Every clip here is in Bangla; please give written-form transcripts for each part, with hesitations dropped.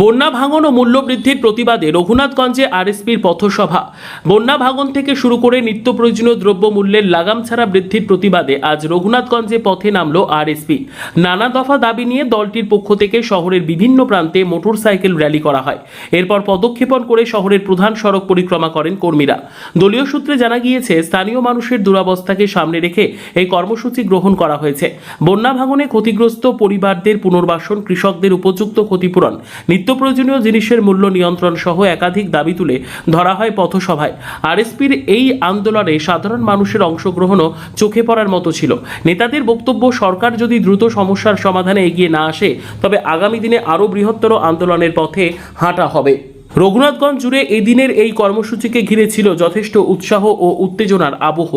বন্যা ভাঙন ও মূল্যবৃদ্ধির প্রতিবাদে রঘুনাথগঞ্জে আরএসপির পথসভা। বন্যা ভাঙন থেকে শুরু করে নিত্য প্রয়োজনীয় দ্রব্য মূল্যের লাগাম ছাড়া বৃদ্ধির প্রতিবাদে আজ রঘুনাথগঞ্জে পথে নামল আরএসপি। নানা দফা দাবি নিয়ে দলটির পক্ষ থেকে শহরের বিভিন্ন প্রান্তে মোটরসাইকেল র্যালি করা হয়। এরপর পদক্ষেপণ করে শহরের প্রধান সড়ক পরিক্রমা করেন কর্মীরা। দলীয় সূত্রে জানা গিয়েছে, স্থানীয় মানুষের দুরবস্থাকে সামনে রেখে এই কর্মসূচি গ্রহণ করা হয়েছে। বন্যা ভাঙনে ক্ষতিগ্রস্ত পরিবারদের পুনর্বাসন, কৃষকদের উপযুক্ত ক্ষতিপূরণ, নিত্য প্রয়োজনীয় জিনিসের মূল্য নিয়ন্ত্রণ সহ একাধিক দাবি তুলে ধরা হয় পথসভায়। আরএসপির এই আন্দোলনে সাধারণ মানুষের অংশগ্রহণও চোখে পড়ার মতো ছিল। নেতাদের বক্তব্য, সরকার যদি দ্রুত সমস্যার সমাধানে এগিয়ে না আসে তবে আগামী দিনে আরও বৃহত্তর আন্দোলনের পথে হাঁটা হবে। রঘুনাথগঞ্জ জুড়ে এদিনের এই কর্মসূচিকে ঘিরে ছিল যথেষ্ট উৎসাহ ও উত্তেজনার আবহ।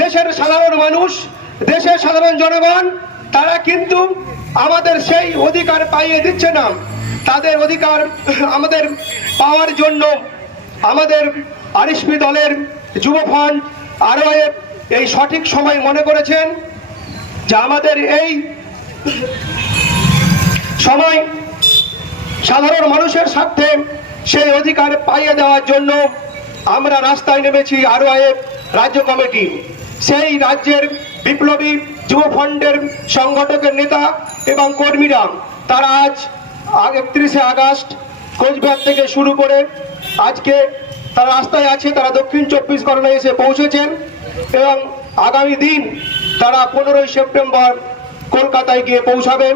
দেশের সাধারণ মানুষ, দেশের সাধারণ জনগণ তারা কিন্তু আমাদের সেই অধিকার পাইয়ে দিচ্ছে না। তাদের অধিকার আমাদের পাওয়ার জন্য আমাদের আরএসপি দলের যুব ফ্রন্ট আরওআইএফ এই সঠিক সময় মনে করেছেন যে আমাদের এই সময় সাধারণ মানুষের স্বার্থে সেই অধিকার পাইয়ে দেওয়ার জন্য আমরা রাস্তায় নেমেছি। আরওআইএফ রাজ্য কমিটি, সেই রাজ্যের বিপ্লবী যুব ফ্রন্টের সংগঠকের নেতা এবং কর্মীরা তারা আজ 31শে আগস্ট কোচবিহার থেকে শুরু করে আজকে তারা রাস্তায় আছে। তারা দক্ষিণ 24 পরগনায় এসে পৌঁছেছেন এবং আগামী দিন তারা 15ই সেপ্টেম্বর কলকাতায় গিয়ে পৌঁছাবেন।